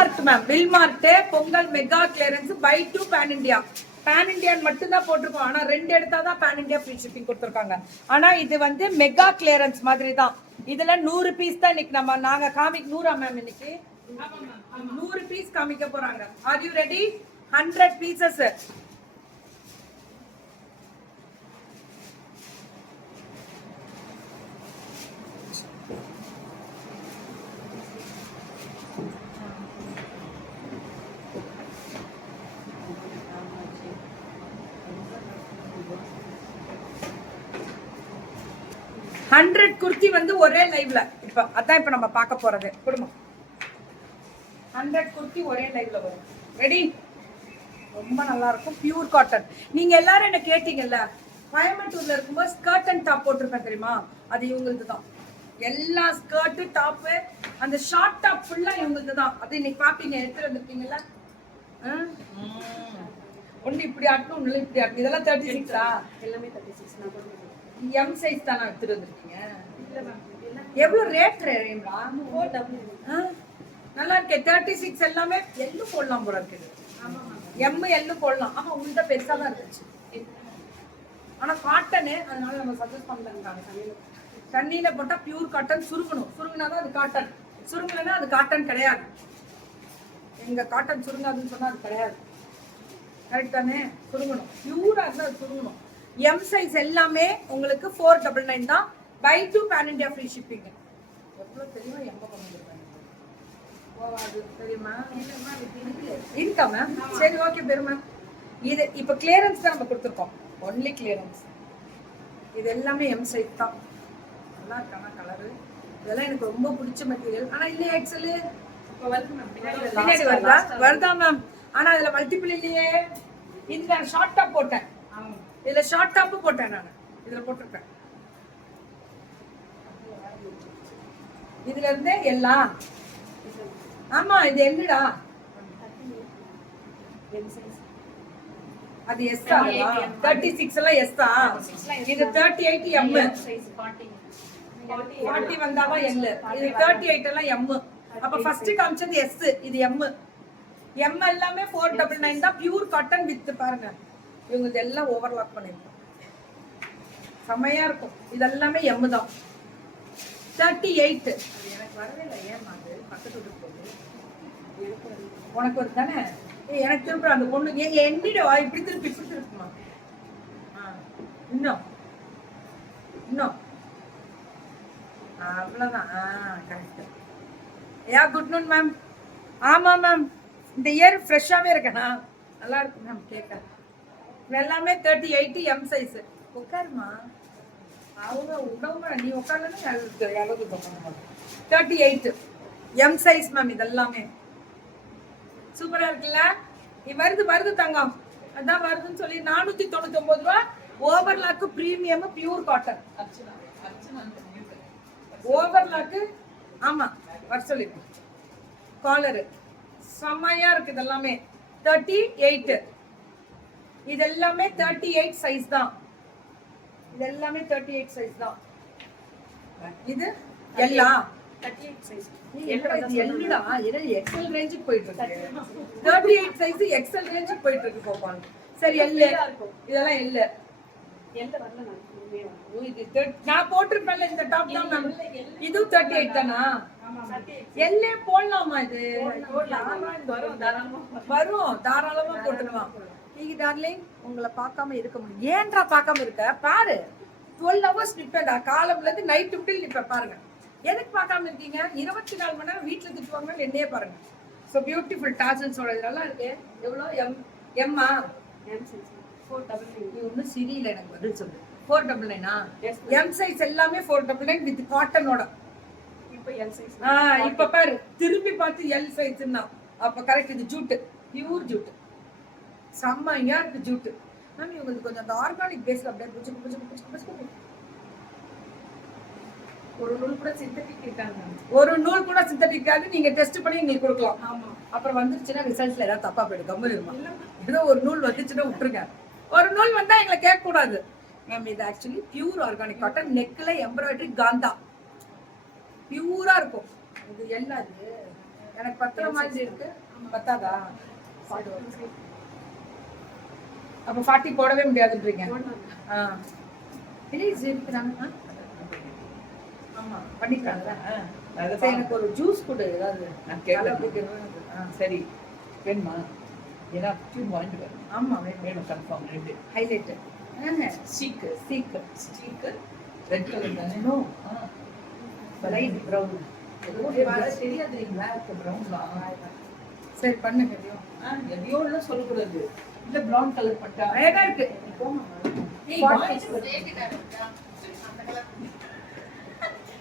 Mart ma'am, will mart Pongal mega clearance buy 2 pan India. பேன் இந்தியான்னு மட்டும் தான் போட்டிருக்கோம். ஆனா 2 எடுத்தா தான் பேன் இந்தியா ஃப்ரீ ஷிப்பிங் கொடுத்துருக்காங்க. ஆனா இது வந்து மெகா கிளியரன்ஸ் மாதிரி தான். இதுல 100 பீஸ் தான் இன்னைக்கு நாங்க காமிக்க 100 மேம் இன்னைக்கு 100 பீஸ் காமிக்க போறாங்க. Are you ready? 100 pieces. Hundred kurti வந்து ஒரே லைவ்ல இப்ப அதான் இப்ப நம்ம பார்க்க போறது. குடும்பம் 100 குர்த்தி ஒரே லைவ்ல வரும். ரெடி? ரொம்ப நல்லா இருக்கும். Pure cotton. நீங்க எல்லாரும் என்ன கேட்டீங்கல்ல, கோயம்புத்தூர்ல இருக்கும்போது ஸ்கர்ட் அண்ட் டாப் போட்டிருப்பேன் தெரியுமா, அது இவங்களுக்கு தான். எல்லா ஸ்கர்ட் டாப் அந்த ஷார்ட் டாப் ஃபுல்லா இவங்களுக்கு தான். அது இன்னைக்கு பாப்பீங்க, எடுத்து வந்திருக்கீங்கல்ல. ஒண்ணு இப்படி ஆட்டணும், ஒண்ணு இப்படி ஆட்டணும். இதெல்லாம் 36 எல்லாமே 36 எம் சைஸ் தானா எடுத்துட்டு வந்திருக்கீங்க? எவ்வளவு ரேட் ரேம்டா? நல்லா இருக்கு. 36 எல்லாமே எல்லு போடலாம் போல இருக்குது. எம் எல்லு போடலாம். ஆமா, உங்கள்கிட்ட பெருசா தான் இருந்துச்சு. ஆனா காட்டனு, அதனால நம்ம சஜஸ்ட் பண்ணலாங்க. தண்ணியில போட்டா பியூர் காட்டன். சுருங்கணும், சுருங்கினாதான் அது காட்டன். சுருங்கலைன்னா அது காட்டன் கிடையாது. எங்க காட்டன் சுருங்காதுன்னு சொன்னா அது கிடையாது. கரெக்ட் தானே? சுருங்கணும், பியூரா இருந்தா அது சுருங்கணும். எம் சைஸ் எல்லாமே உங்களுக்கு 499 தான். Buy 2 pan India free shipping. எவ்வளவு தெரியுமா? எங்க பண்ணிருக்காங்க தெரியுமா? இருக்கா மேம்? சரி, ஓகே பெருமா. இது இப்ப கிளியரன்ஸ் தான் நம்ம கொடுத்துருக்கோம். Only clearance. இது எல்லாமே எம் சைஸ் தான். நல்லா இருக்கான கலரு. இதெல்லாம் எனக்கு ரொம்ப பிடிச்ச மெட்டீரியல். ஆனா இல்லையா எக்ஸல் பின்னாடி வருதா மேம்? ஆனா இதுல மல்டிபிள் இல்லையே. இது நான் ஷார்ட் டாப் போட்டேன். இதுல ஷார்ட் டாப் போட்டேன் நான். இதுல போட்டிருப்பேன். இதுல இருந்து எல்லாம். ஆமா, இது என்னடா? அது எஸ் ஆ? 36 எல்லாம் எஸ் ஆ? இது 38 எம். 40 வந்தாவா எல். இது 38 எல்லாம் எம். அப்ப ஃபர்ஸ்ட் காமிச்சது எஸ், இது எம். எம் எல்லாமே 499 தான். பியூர் காட்டன் வித் பாருங்க. இவங்க இதெல்லாம் ஓவர்லாக் பண்ணிருக்கோம். செமையா இருக்கும். இதெல்லாமே எம் தான். 38 எனக்கு வரவே இல்லை. ஏமா அது பக்கத்து வீட்டுக்கு போகுது? உனக்கு ஒரு தானே? எனக்கு திருப்பி அந்த பொண்ணு என்னிடவா இப்படி திருப்பி இப்படி திருப்புமா? இன்னும் இன்னும் அவ்வளவுதான். கரெக்ட். யா, குட் நூன் மேம். ஆமா மேம், இந்த இயர் ஃப்ரெஷ்ஷாவே இருக்கேனா? நல்லா இருக்கு மேம். கேட்க எல்லாமே 38 எம் சைஸ். உட்காருமா. அவங்க உடம்பு நீ உட்கார்லன்னா 38 எம் சைஸ் மேம். இதெல்லாமே சூப்பரா இருக்குல்ல? வருது வருது தங்கம். அதான் வருதுன்னு சொல்லி 499 ரூபா. Overlock premium pure cotton. Overlock ஆமா வர சொல்லிருக்கேன். காலரு செம்மையா இருக்கு. இதெல்லாமே 38. இது எல்லாமே 38 சைஸ் தான். இது எல்லாமே 38 சைஸ் தான். இது எல்லாம் 38 சைஸ். எல்லுடா, எக்ஸல் ரேஞ்சுக்கு போயிட்டு இருக்கு. 38 சைஸ் எக்ஸல் ரேஞ்சுக்கு போயிட்டு இருக்கு போப்பாங்க. சரி, எல்லு இதெல்லாம் எல்லு. எல்ல வரல நான் போட்டிருப்பேன்ல இந்த டாப் தான் மேம். இது 38 தானா? எல்லே போடலாமா? இது வரும், தாராளமா போட்டுக்கலாம். நீங்க டார்லிங் உங்களை பார்க்காம இருக்க முடியும். ஏன்டா பார்க்காம இருக்க? பாரு, 12 hours நிப்பேன்டா. காலம்ல இருந்து நைட் விட்டு நிப்பேன். பாருங்க, எதுக்கு பார்க்காம இருக்கீங்க? 24 மணி நேரம் வீட்டுல திட்டுவாங்க. என்னையே பாருங்க. ஸோ பியூட்டிஃபுல் டாசல்ஸோட இதெல்லாம் இருக்கு. எவ்வளோ? எம்மா 499. ஒன்றும் சரியில்லை. எனக்கு பதில் சொல்லு. 499. எம் சைஸ் எல்லாமே 499 வித் காட்டனோட. இப்போ எல் சைஸ். இப்போ பாரு, திரும்பி பார்த்து எல் சைஸ்னா அப்ப கரெக்ட். இது ஜூட்டு, பியூர் ஜூட்டு. செம்மையா இருக்கு ஜூட்டு மேம். இவங்களுக்கு கொஞ்சம் அந்த ஆர்கானிக் பேஸ்ல அப்படியே புச்சு புச்சு புச்சு புச்சு. ஒரு நூல் கூட சிந்தட்டிக் இருக்காங்க. ஒரு நூல் கூட சிந்தட்டிக் இருக்காது. நீங்க டெஸ்ட் பண்ணி எங்களுக்கு கொடுக்கலாம். ஆமா, அப்புறம் வந்துருச்சுன்னா ரிசல்ட்ஸ்ல ஏதாவது தப்பா போயிடும். கம்மி இருக்குமா? ஏதோ ஒரு நூல் வந்துச்சுன்னா விட்டுருங்க. ஒரு நூல் வந்தா எங்களை கேட்க கூடாது மேம். இது ஆக்சுவலி பியூர் ஆர்கானிக் காட்டன். நெக்ல எம்ப்ராய்டரி காந்தா பியூரா இருக்கும். இது எல்லாம் இது எனக்கு பத்துற மாதிரி இருக்கு. பத்தாதா? அப்ப 40 போடவே முடியாதுன்றீங்க. ப்ளீஸ் இருக்கிறாங்க. ஆமா பண்ணிட்டாங்க. சரி, எனக்கு ஒரு ஜூஸ் கொடு ஏதாவது. நான் கேட்கறேன். சரி வேணுமா? ஏன்னா டியூப் வாங்கிட்டு வரேன். ஆமா வேணும் கன்ஃபார்ம். ரெண்டு ஹைலைட் சீக்கு சீக்கு சீக்கு ரெட் கலர் தானே? No light brown. தெரியாதுங்களா? ப்ரௌன்லாம். சரி பண்ணுங்க. எதையோ எல்லாம் சொல்லக்கூடாது. இல்ல ப்ரௌன் கலர் பட்டா அழகா இருக்கு.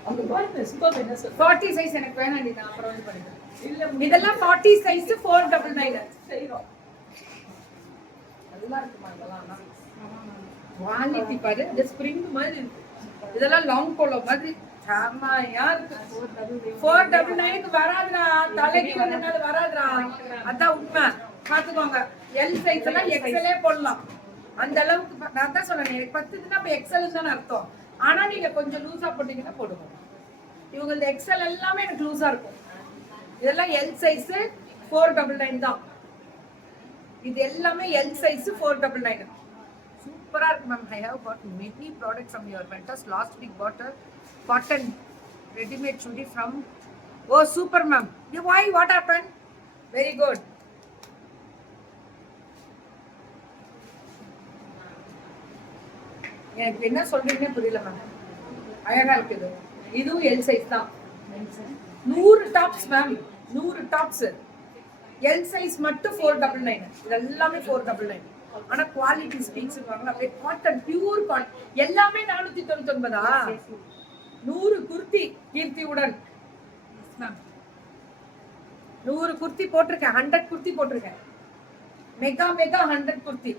அவங்க பாருங்க சும்மா என்ன சொல்ற. 40 சைஸ் எனக்கு வேணாம். நான் அப்புறம் வந்து பண்ணிக்கிறேன். இல்ல இதெல்லாம் 40 சைஸ் 499 செய்றோம். நல்லா இருக்குமா இதெல்லாம்? குவாலிட்டி பாரு. இந்த ஸ்ப்ரிங் மாதிரி இருக்கு. இதெல்லாம் லாங் போலோ மாதிரி சாமாயா இருக்கு. 499 வராதுடா. தலைக்கு வந்தனால வராதுடா. அதான் உண்மை. பாத்துக்கோங்க. எல் சைஸ் எல்லாம் எக்ஸ்எல்லே போடலாம். அந்த அளவுக்கு நான் தான் சொல்றேன். எனக்கு 10ன்னா அப்ப எக்ஸ்எல் தான் அர்த்தம். ஆனா நீங்க கொஞ்சம் லூசா போட்டீங்கன்னா போடுங்க. இவங்க இந்த எக்ஸ்எல் எல்லாமே எனக்கு லூசா இருக்கும். இதெல்லாம் எல் சைஸ் 499 தான். இது எல்லாமே எல் சைஸ் 499. சூப்பரா இருக்கு ma'am. I have got many products from your vendors. Last week bought a cotton ready-made chudi from. Oh super ma'am. Why? What happened? Very good. எனக்கு என்ன சொல்றீங்கன்னு புரியல மேம். அழகா இருக்குது. இதுவும் எல் சைஸ் தான். 100 tops ma'am. 100 tops L size மட்டும் 499. இது எல்லாமே 499. ஆனா குவாலிட்டி ஸ்பீக்ஸ் வாங்கலாம். அப்படியே காட்டன் பியூர் காட்டன் எல்லாமே 499. 100 குர்த்தி கீர்த்தியுடன் மேம். 100 குர்த்தி போட்டிருக்கேன். 100 குர்த்தி போட்டிருக்கேன். மெகா 100 குர்த்தி.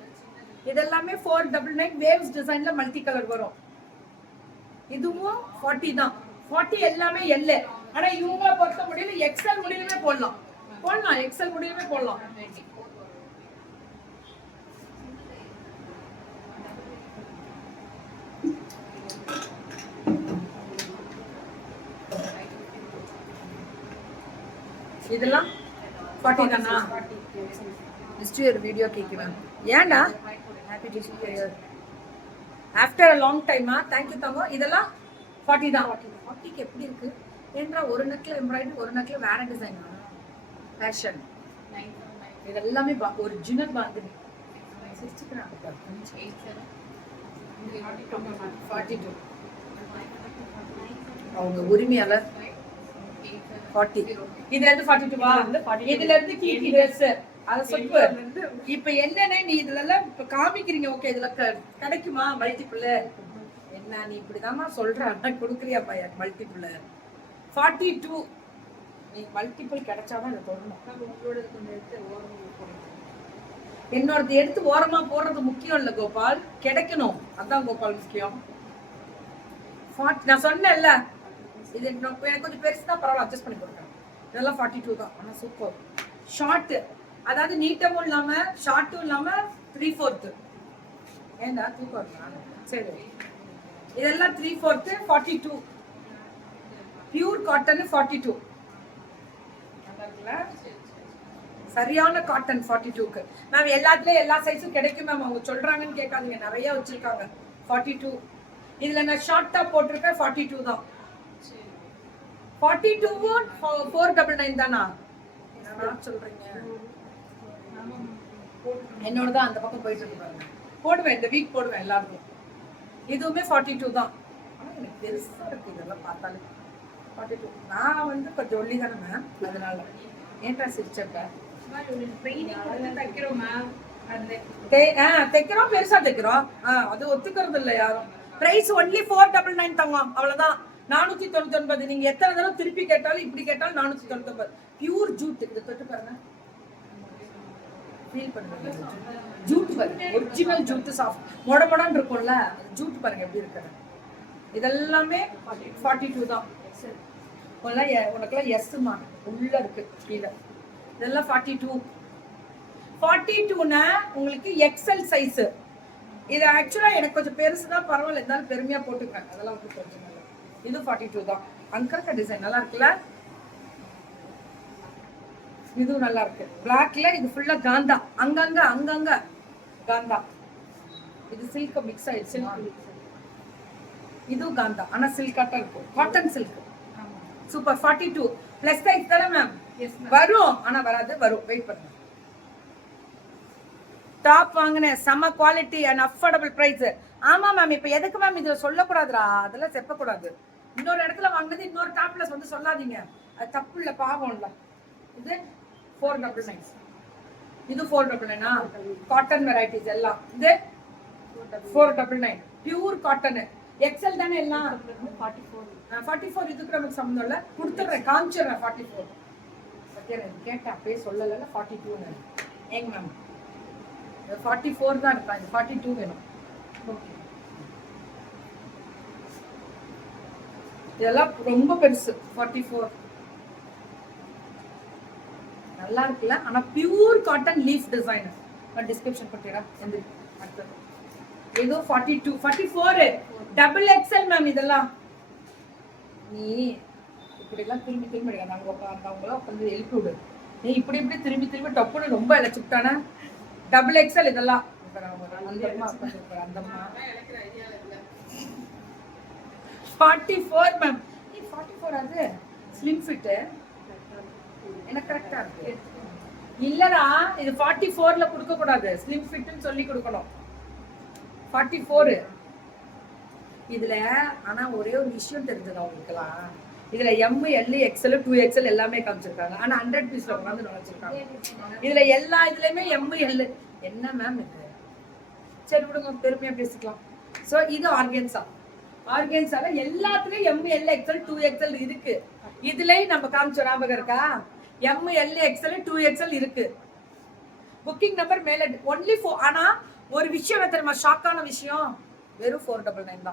இதெல்லாமே 499. வேவ்ஸ் டிசைன்ல மல்டி கலர் வரும். இதுவும் 40 தான். 40 எல்லாமே எல். ஆனா இவங்கள பொறுத்த முடியல எக்ஸ்எல் முடியலுமே போடலாம். எக்ஸ்எல் முடியலுமே போடலாம். இதெல்லாம் 40 தானா? ஹிஸ்டரி ஒரு வீடியோ கேக்குறேன். ஏண்டா? Happy to see you here. After a long time. Thank you தங்கம். இதெல்லாம் 40 தான். 40க்கு எப்படி இருக்கு? ஏன்றா ஒரு நெக்ல எம்ப்ராய்டரி, ஒரு நெக்ல வேற டிசைன். ஃபேஷன். இதெல்லாமே ஒரிஜினல் பாந்தினி. 42. அவங்க உரிமையாளர் 40. இதுல இருந்து 42வா? இதுல இருந்து கீக்கி ட்ரெஸ் அத சொப்பு. இப்ப என்னன்னா நீ இதுல எல்லாம் இப்ப காமிக்கிறீங்க. ஓகே இதுல கிடைக்குமா மல்டிபிள்? என்ன நீ இப்படிதாம்மா சொல்ற? கொடுக்குறியா பையா மல்டிபிள்? 42 நீ மல்டிபிள் கிடைச்சாதான் இதை தொடணும். என்னோடது எடுத்து ஓரமா போடுறது முக்கியம் இல்ல கோபால், கிடைக்கணும். அதான் கோபால் முக்கியம். நான் சொன்னேன்ல இது எனக்கு கொஞ்சம் பெருசு தான், பரவாயில்ல அட்ஜஸ்ட் பண்ணி கொடுக்குறேன். இதெல்லாம் 42 தான். ஆனா சூப்பர் ஷார்ட். அதாவது நீட்டமும் இல்லாம ஷார்ட்டும் இல்லாம 3/4. ஏண்டா 3/4? சரி இதெல்லாம் 3/4 42. Pure cotton 42. சரியான காட்டன் 42க்கு மேம். எல்லாத்துலயும் எல்லா சைஸும் கிடைக்கும் மேம். அவங்க சொல்றாங்கன்னு கேட்காதீங்க, நிறைய வச்சிருக்காங்க. 42 இதுல நான் ஷார்ட்டா போட்டிருக்கேன். 42 தான். 42 499 தானா? சொல்றீங்க என்னோட தான் அந்த பக்கம் போயிட்டு இருக்கு. போடுவேன் இந்த வீக் போடுவேன் எல்லாருக்கும். இதுவுமே 42 தான். ஆனா எனக்கு பெருசா இருக்கு இதெல்லாம் பார்த்தாலே. 42 நான் வந்து கொஞ்சம் ஒல்லி தானே மேம், அதனால ஏன்டா சிரிச்சப்ப தைக்கிறோம் பெருசா தைக்கிறோம். அது ஒத்துக்கிறது இல்லை யாரும். பிரைஸ் ஒன்லி 499 தங்கம், அவ்வளவுதான். 499. நீங்க எத்தனை தடவை திருப்பி கேட்டாலும் இப்படி கேட்டாலும் 499. Pure jute. இதை தொட்டு பாருங்க, ஃபீல் பண்ணுங்க. ஜூட் பாருங்க, ஒரிஜினல் ஜூட். சாஃப்ட் மொடமொடன்னு இருக்கும்ல, ஜூட் பாருங்க எப்படி இருக்கிறது. இதெல்லாமே 42 தான். உனக்குலாம் எஸ்மா உள்ள இருக்கு கீழே. இதெல்லாம் 42. 42னா உங்களுக்கு எக்ஸல் சைஸ். இது ஆக்சுவலா எனக்கு கொஞ்சம் பெருசு தான், பரவாயில்ல இருந்தாலும் பெருமையா போட்டுக்கிறேன். அதெல்லாம் வந்து கொஞ்சம் நல்லது. இது 42 தான். அங்கர்கா டிசைன் நல்லா இருக்குல்ல? இதுவும் நல்லா இருக்கு. பிளாக்ல இது ஃபுல்லா காந்தா, அங்கங்க காந்தா. இது சில்க் மிக்ஸ் ஆயிடுச்சு. இதுவும் காந்தா, ஆனா சில்க் காட்டன் இருக்கும், cotton silk. Super. 42 plus size தானே மேம்? வரும், ஆனா வராது, வரும். வெயிட் பண்ணுங்க. டாப் வாங்கினேன், செம குவாலிட்டி அண்ட் அஃபோர்டபுள் பிரைஸ். ஆமா மேம். இப்ப எதுக்கு மேம் இதுல சொல்லக்கூடாதுடா, அதெல்லாம் செப்பக்கூடாது. இன்னொரு இடத்துல வாங்கினது இன்னொரு டாப்ல வந்து சொல்லாதீங்க, அது தப்பு இல்ல, பாவம் இல்ல. இது 499. இது 499. காட்டன் வெரைட்டிஸ் எல்லாம். இது 499 பியூர் காட்டன். எக்ஸல் தானே எல்லாம்? 44 இதுக்கு நமக்கு சம்மந்தம் இல்ல, கொடுத்துட்றேன், காமிச்சிடுறேன். 44 கேட்டேன், அப்பயே சொல்லல. 42 ஏங்க மேம்? 44 தான் இருக்கா, இது 42 வேணும். ஓகே, இதெல்லாம் ரொம்ப பெருசு. 44 நல்லா இருக்குல்ல, ஆனா பியூர் காட்டன் லீஃப் டிசைன். நான் டிஸ்கிரிப்ஷன் பண்ணிடுறேன். அடுத்தது ஏதோ 42 44 டபுள் எக்ஸ்எல் மேம். இதெல்லாம் நீ இப்படி எல்லாம் திரும்பி திரும்பி எடுக்க, நாங்க உட்காந்தவங்கள உட்காந்து எழுப்பி விடு. நீ இப்படி இப்படி திரும்பி திரும்பி டப்புன்னு ரொம்ப இழைச்சுட்டானே. டபுள் எக்ஸ்எல் இதெல்லாம். அந்தம்மா 44 மேம். 44 அது ஸ்லிம் ஃபிட். எனக்கு கரெக்டா இருக்கு. இல்லடா, இது 44ல கொடுக்க கூடாது, ஸ்லிம் ஃபிட்னு சொல்லி கொடுக்கணும். 44 இதுல. ஆனா ஒரே ஒரு விஷயம் தெரிஞ்சது அவங்களுக்குலாம், இதுல எம், எல், எக்ஸ்எல், 2XL எல்லாமே காமிச்சிருக்காங்க. ஆனா 100 பீஸ்ல கொண்டாந்து நுழைச்சிருக்காங்க. இதுல எல்லா இதுலயுமே எம், எல். என்ன மேம் இது? சரி விடுங்க, பெருமையா பேசிக்கலாம். சோ இது ஆர்கன்சா. ஆர்கன்சால எல்லாத்துலயும் எம், எல், எக்ஸ்எல், 2XL இருக்கு. இதுலயும் நம்ம காமிச்ச ஞாபகம் இருக்கா? எம், எல், எக்ஸ்எல், 2XL இருக்கு. புக்கிங் நம்பர் மேல ஒன்லி 4. ஆனா ஒரு விஷயம் தெரியுமா, ஷாக்கான விஷயம், வெறும் 499 தான்.